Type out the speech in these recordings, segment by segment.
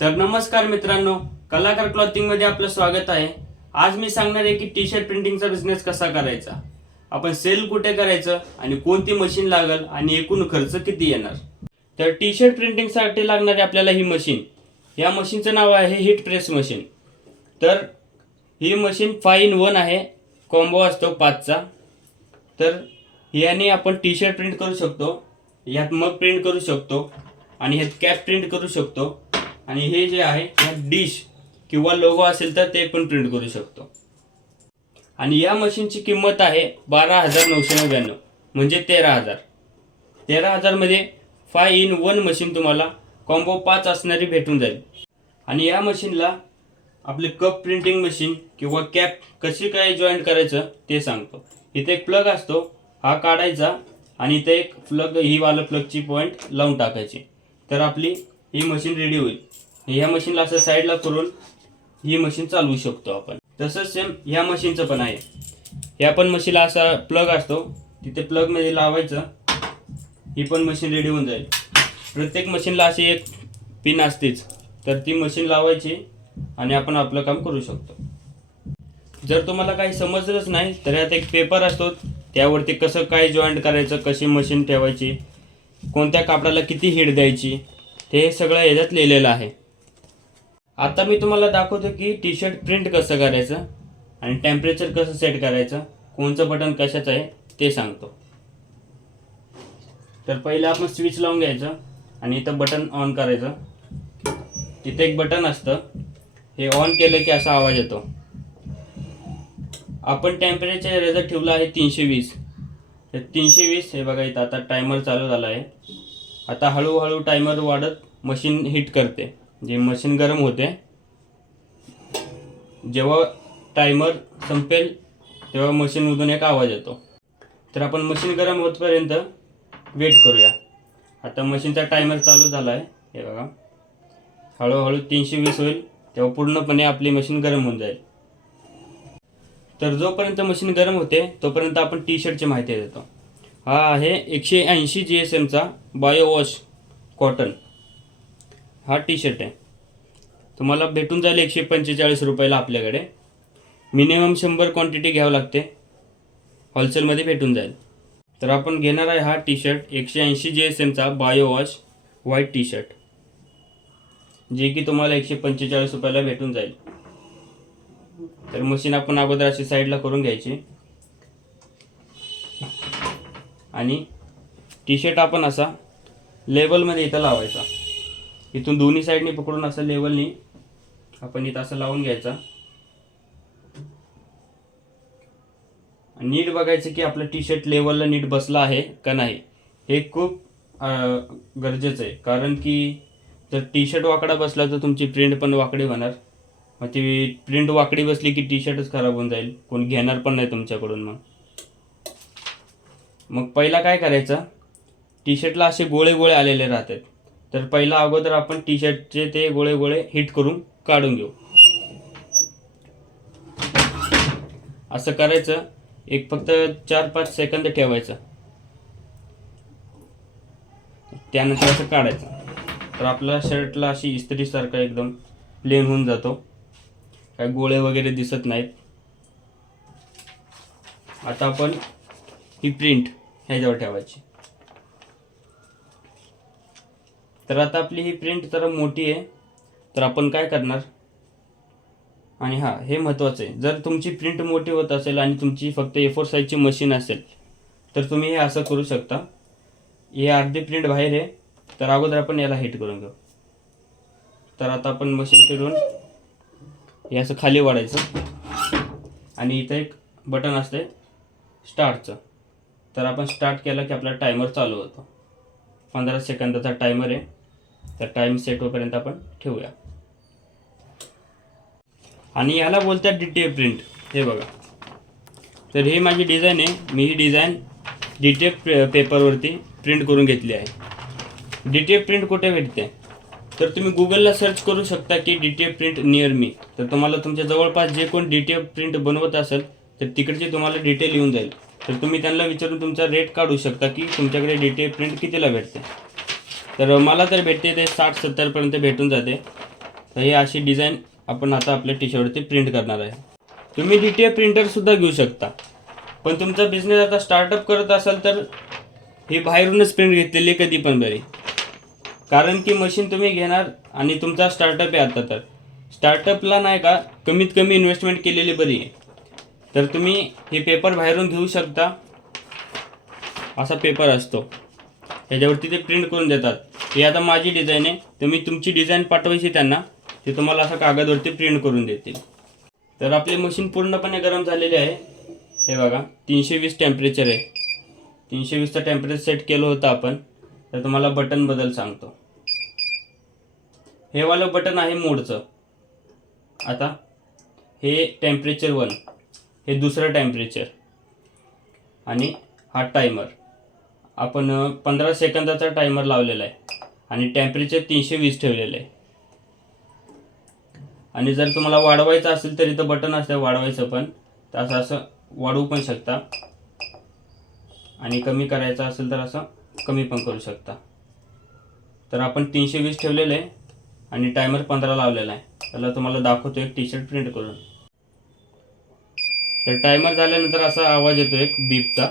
तर नमस्कार मित्रांनो, कलाकार क्लॉथिंग मध्ये आपलं स्वागत आहे। आज मी सांगणार आहे की टी शर्ट प्रिंटिंगचा बिझनेस कसा करायचा, आपण सेल कुठे करायचं आणि कोणती मशीन लागेल आणि एकूण खर्च किती येणार। तर टी शर्ट प्रिंटिंगसाठी लागणारी आपल्याला ही मशीन, या मशीनचं नाव आहे हीट प्रेस मशीन। तर ही मशीन 5 in 1 आहे, कॉम्बो असतो 5चा। तर याने आपण टी शर्ट प्रिंट करू शकतो, यात मग प्रिंट करू शकतो आणि ह्यात कॅप प्रिंट करू शकतो आणि हे जे आहे यात डिश किंवा लोगो असेल तर ते पण प्रिंट करू शकतो। आणि या मशीनची किंमत आहे 12,999 म्हणजे 13,000 मध्ये 5 in 1 मशीन तुम्हाला कॉम्बो 5 असणारी भेटून जाईल। आणि या मशीनला आपले कप प्रिंटिंग मशीन किंवा कॅप कशी काय जॉईंट करायचं ते सांगतो। इथे एक प्लग असतो, हा काढायचा आणि इथे एक प्लग, ही वाला प्लगची पॉइंट लावून टाकायची, तर आपली ही मशीन रेडी होईल। ह्या मशीनला असं साईडला करून ही मशीन चालवू शकतो आपण। तसंच सेम ह्या मशीनचं पण आहे, ह्या पण मशीनला असा प्लग असतो, तिथे प्लग मध्ये लावायचं, ही पण मशीन रेडी होऊन जाईल। प्रत्येक मशीनला अशी एक पिन असतेच, तर ती मशीन लावायची आणि आपण आपलं काम करू शकतो। जर तुम्हाला काही समजलंच नाही तर यात एक पेपर असतो, त्यावरती कसं काय जॉईंट करायचं, कशी मशीन ठेवायची, कोणत्या कापडाला किती हीट द्यायची, ते सगळं याच्यात लिहिलेलं आहे। आता मी तुम्हाला दाखवतो की टी शर्ट प्रिंट कसं करायचं आणि टेम्परेचर कसं सेट करायचं, कोणचं बटन कशाचं आहे ते सांगतो। तर पहिले आपण स्विच लावून घ्यायचं आणि इथं बटन ऑन करायचं। तिथे एक बटन असतं, हे ऑन केलं की असा आवाज येतो। आपण टेम्परेचर याचं ठेवलं आहे 320, तर 320 हे बघा इथं आता टायमर चालू झाला आहे। आता हळूहळू टायमर वाढत मशीन हीट करते, जे मशीन गरम होते। जेव्हा टायमर संपेल तेव्हा मशीनमधून एक आवाज येतो, तर आपण मशीन गरम होतपर्यंत वेट करूया। आता मशीनचा टायमर चालू झाला आहे, हे बघा हळूहळू 320 होईल तेव्हा पूर्णपणे आपली मशीन गरम होऊन जाईल। तर जोपर्यंत मशीन गरम होते तोपर्यंत आपण टी शर्टची माहिती देतो। हा आहे 180 GSMचा बायो वॉश कॉटन, हा टी शर्ट आहे, तुम्हाला भेटून जाईल 145 रुपयाला। आपल्याकडे मिनिमम 100 क्वांटिटी घ्यावं लागते, होलसेलमध्ये भेटून जाईल। तर आपण घेणार आहे हा टी शर्ट 180 GSMचा bio wash white T shirt, जे की तुम्हाला 145 रुपयाला भेटून जाईल। तर मशीन आपण अगोदर अशी साईडला करून घ्यायची आणि टी शर्ट आपण असा लेवलमध्ये इथं लावायचा, इथून दोन्ही साईडनी पकडून असं लेवलनी आपण इथं असं लावून घ्यायचा। नीट बघायचं की आपलं टी शर्ट लेवलला नीट बसला आहे का नाही, हे खूप गरजेचं आहे। कारण की जर टी शर्ट वाकडा बसला तर तुमची प्रिंट पण वाकडी होणार, मग ती प्रिंट वाकडी बसली की टी शर्टच खराब होऊन जाईल, कोण घेणार पण नाही तुमच्याकडून। मग पहिला काय करायचं, टी शर्टला असे गोळे गोळे आलेले राहतात, तर पहिला अगोदर आपण टी शर्टचे ते गोळे गोळे हिट करून काढून घेऊ। असं करायचं, एक फक्त 4-5 सेकंद ठेवायचं, त्यानंतर असं काढायचं, तर आपला शर्टला अशी इस्त्रीसारखा एकदम प्लेन होऊन जातो, काय गोळे वगैरे दिसत नाहीत। आता आपण ही प्रिंट ह्याच्यावर ठेवायची। तर आता आपली ही प्रिंट जरा मोठी आहे, तर आपण काय करणार, आणि हा हे महत्त्वाचं आहे, जर तुमची प्रिंट मोठी होत असेल आणि तुमची फक्त A4 साईजची मशीन असेल तर तुम्ही हे असं करू शकता। हे अर्धी प्रिंट बाहेर आहे, तर अगोदर आपण याला हिट करून घेऊ। तर आता आपण मशीन फिरवून हे असं खाली वाढायचं आणि इथं एक बटन असते स्टार्टचं, तर आपण स्टार्ट केलं की आपला टायमर चालू होतो। 15 सेकंदाचा टायमर आहे, तर टाइम सेट होईपर्यंत आपण ठेवूया। आणि याला बोलतात DTF प्रिंट, हे बघा। तर ही माझी डिझाईन आहे, मी ही डिझाईन DTF पेपरवरती प्रिंट करून घेतली आहे। DTF प्रिंट कुठे भेटते, तर तुम्ही गुगलला सर्च करू शकता की DTF प्रिंट नियर मी, तर तुम्हाला तुमच्या जवळपास जे कोण DTF प्रिंट बनवत असेल तर तिकडचे तुम्हाला डिटेल येऊन जाईल, तर तुम्ही त्यांना विचारून तुमचा रेट काढू शकता की तुमच्याकडे DTF प्रिंट कितीला भेटते। तर मला तर भेटते ते 60-70 पर्यंत भेटून जाते, तर हे अशी डिझाईन आपण आता आपल्या टी शर्टवरती प्रिंट करणार आहे. तुम्ही DTF प्रिंटरसुद्धा घेऊ शकता, पण तुमचा बिझनेस आता स्टार्टअप करत असाल तर ही बाहेरूनच प्रिंट घेतलेली कधी पण बरी. कारण की मशीन तुम्ही घेणार आणि तुमचा स्टार्टअप आहे आता, तर स्टार्टअपला नाही का कमीत कमी इन्व्हेस्टमेंट केलेली बरी आहे. तर तुम्ही हे पेपर बाहेरून घेऊ शकता. असा पेपर असतो, त्याच्यावरती ते प्रिंट करून देतात. ही आता माझी डिझाईन आहे, तुम्ही तुमची डिझाईन पाठवायची त्यांना, ते तुम्हाला असं कागदवरती प्रिंट करून देतील. तर आपली मशीन पूर्णपणे गरम झालेली आहे. हे बघा 320 टेम्परेचर आहे. 320चं टेम्परेचर सेट केलं होतं आपण. तर तुम्हाला बटन बदल सांगतो. हे वालं बटन आहे मोडचं. आता हे टेम्परेचर 1, हे दुसरं टेम्परेचर, आणि हा टायमर. आपण 15 सेकंदाचा टायमर लावलेला आहे आणि टेम्परेचर 320 ठेवलेलं आहे. आणि जर तुम्हाला वाढवायचं असेल तर इथं बटन असतं वाढवायचं पण, तर असं वाढवू पण शकता, आणि कमी करायचं असेल तर असं कमी पण करू शकता. तर आपण 320 ठेवलेलं आहे आणि टायमर 15 लावलेला आहे. त्याला तुम्हाला दाखवतो एक टी शर्ट प्रिंट करून. तर टायमर झाल्यानंतर असा आवाज येतो एक बीपचा.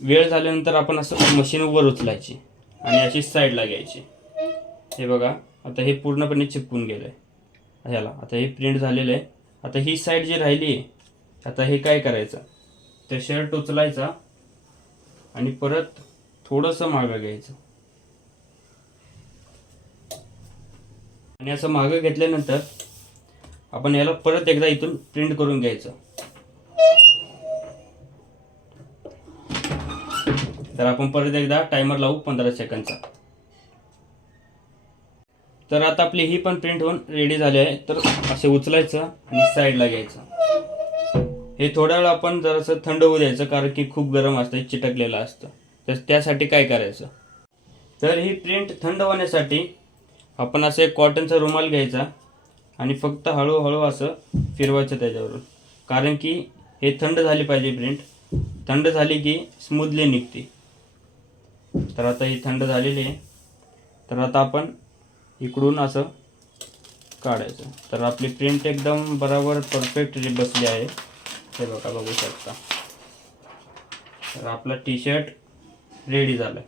वेळ झाल्यानंतर आपण असं मशीन वर उचलायची आणि अशी साईडला घ्यायची. हे बघा आता हे पूर्णपणे चिपकून गेलं आहे ह्याला. आता हे प्रिंट झालेलं आहे. आता ही साईड जी राहिली आहे, आता हे काय करायचं, ते शर्ट उचलायचा आणि परत थोडंसं मागं घ्यायचं, आणि असं मागं घेतल्यानंतर आपण याला परत एकदा इथून प्रिंट करून घ्यायचं. तर आपण परत एकदा टायमर लावू 15 सेकंदचा. तर आता आपली ही पण प्रिंट होऊन रेडी झाली आहे. तर असे उचलायचं आणि साईडला घ्यायचं. हे थोड्या वेळ आपण जरासं थंड होऊ द्यायचं, कारण की खूप गरम असतं, चिटकलेलं असतं. तर त्यासाठी काय करायचं, तर ही प्रिंट थंड होण्यासाठी आपण असं एक कॉटनचा रुमाल घ्यायचा आणि फक्त हळूहळू असं फिरवायचं त्याच्यावरून, कारण की हे थंड झाली पाहिजे प्रिंट. थंड झाली की स्मूथली निघते. तर आता ही थंड झालेली आहे. तर आता आपण इकडून असं काढायचं. तर आपली प्रिंट एकदम बरोबर परफेक्ट बसली आहे. हे बघा, बघू शकता. तर आपला टी शर्ट रेडी झालं.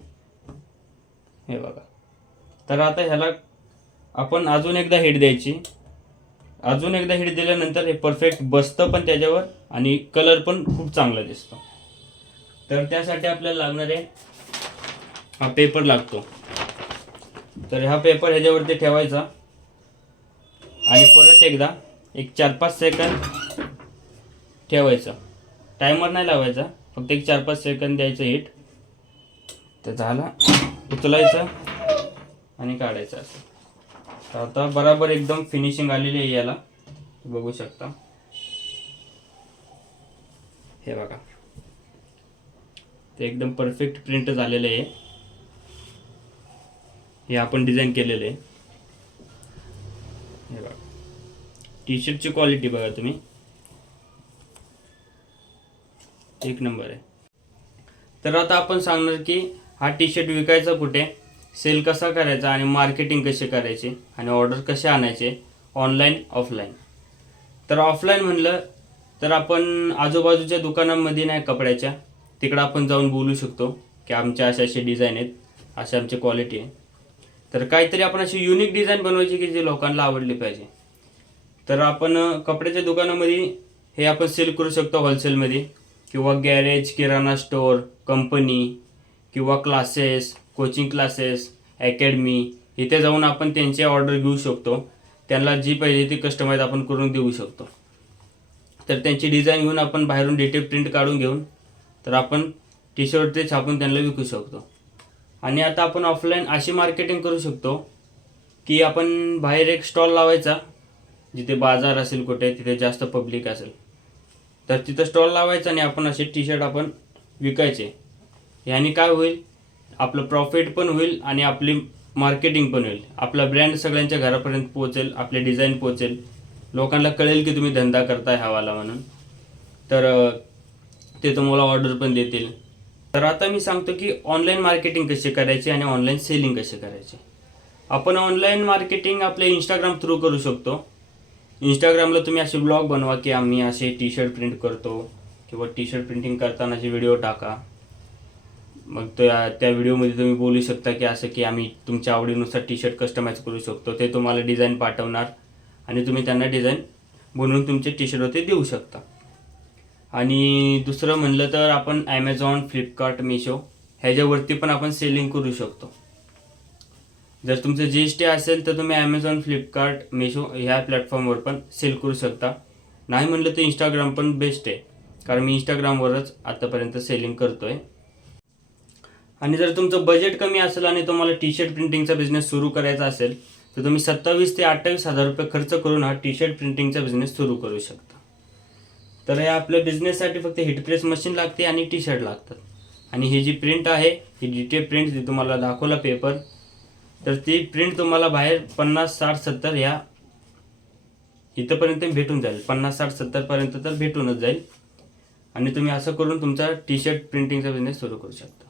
हे बघा. तर आता ह्याला आपण अजून एकदा हिट द्यायची. अजून एकदा हिट दिल्यानंतर हे परफेक्ट बसतं पण त्याच्यावर, आणि कलर पण खूप चांगला दिसतो. तर त्यासाठी आपल्याला लागणार आहे हा पेपर लागतो. तर हा पेपर ह्याच्यावरती ठेवायचा आणि परत एकदा एक 4-5 सेकंद ठेवायचं. टायमर नाही लावायचा, फक्त एक 4-5 सेकंद द्यायचं हिट. तर झाला, उचलायचं आणि काढायचं असं. तर आता बराबर एकदम फिनिशिंग आलेली आहे याला, बघू शकता. हे बघा, ते एकदम परफेक्ट प्रिंट झालेलं आहे. हे आपण डिझाईन केलेलं आहे. हे बघा, टी शर्टची क्वालिटी बघा तुम्ही, एक नंबर आहे. तर आता आपण सांगणार की हा टी शर्ट विकायचा कुठे, सेल कसा करायचा, आणि मार्केटिंग कशी करायची, आणि ऑर्डर कसे आणायचे, ऑनलाईन ऑफलाईन. तर ऑफलाईन म्हणलं तर आपण आजूबाजूच्या दुकानांमध्ये नाही कपड्याच्या, तिकडं आपण जाऊन बोलू शकतो की आमच्या अशा अशी डिझाईन आहेत, अशी आमची क्वालिटी आहे. तर काहीतरी आपण अशी युनिक डिझाईन बनवायची की जी लोकांना आवडली पाहिजे. तर आपण कपड्याच्या दुकानामध्ये हे आपण सेल करू शकतो होलसेलमध्ये, किंवा गॅरेज, किराणा स्टोअर, कंपनी, किंवा क्लासेस, कोचिंग क्लासेस, अकॅडमी, इथे जाऊन आपण त्यांची ऑर्डर घेऊ शकतो. त्यांना जी पाहिजे ती कस्टमाइज आपण करून देऊ शकतो. तर त्यांची डिझाईन घेऊन आपण बाहेरून डिटेल प्रिंट काढून घेऊन तर आपण टी शर्टचे छापून त्यांना विकू शकतो. आणि आता आपण ऑफलाईन अशी मार्केटिंग करू शकतो की आपण बाहेर एक स्टॉल लावायचा, जिथे बाजार असेल कुठे, तिथे जास्त पब्लिक असेल, तर तिथं स्टॉल लावायचा आणि आपण असे टी शर्ट आपण विकायचे. ह्याने काय होईल, आपलं प्रॉफिट पण होईल आणि आपली मार्केटिंग पण होईल. आपला ब्रँड सगळ्यांच्या घरापर्यंत पोहोचेल, आपले डिझाईन पोहोचेल, लोकांना कळेल की तुम्ही धंदा करताय हवाला म्हणून. तर ते तुम्हाला ऑर्डर पण देतील. तर आता मी सांगतो की ऑनलाईन मार्केटिंग कशी करायची आणि ऑनलाईन सेलिंग कशी करायची. आपण ऑनलाईन मार्केटिंग आपल्या इंस्टाग्राम थ्रू करू शकतो. इंस्टाग्रामला तुम्ही असे ब्लॉग बनवा की आम्ही असे टी शर्ट प्रिंट करतो किंवा टी शर्ट प्रिंटिंग करतानाचे व्हिडिओ टाका. मग त्या व्हिडिओमध्ये तुम्ही बोलू शकता की असं की आम्ही तुमच्या आवडीनुसार टी शर्ट कस्टमाइज करू शकतो. ते तुम्हाला डिझाईन पाठवणार आणि तुम्ही त्यांना डिझाईन बनवून तुमचे टी शर्टवरती देऊ शकता. आणि दुसरं म्हणलं तर आपण ॲमेझॉन, फ्लिपकार्ट, मिशो ह्याच्यावरती पण आपण सेलिंग करू शकतो. जर तुमचं GST असेल तर तुम्ही ॲमेझॉन, फ्लिपकार्ट, मिशो ह्या प्लॅटफॉर्मवर पण सेल करू शकता. नाही म्हणलं तर इंस्टाग्राम पण बेस्ट आहे, कारण मी इंस्टाग्रामवरच आतापर्यंत सेलिंग करतो आहे. आणि जर तुमचं बजेट कमी असेल आणि तुम्हाला टी शर्ट प्रिंटिंगचा बिझनेस सुरू करायचा असेल तर तुम्ही 27,000 ते 28,000 रुपये खर्च करून हा टी शर्ट प्रिंटिंगचा बिझनेस सुरू करू शकता. तर या आपल्या बिझनेससाठी फक्त हिट प्रेस मशीन लागते आणि टी शर्ट लागतात. आणि ही जी प्रिंट आहे ही डिटेल प्रिंट जी तुम्हाला दाखवला पेपर, तर ती प्रिंट तुम्हाला बाहेर 50, 60, 70 ह्या इथंपर्यंत भेटून जाईल. 50, 60, 70 पर्यंत तर भेटूनच जाईल. आणि तुम्ही असं करून तुमचा टी शर्ट प्रिंटिंगचा बिझनेस सुरू करू शकता.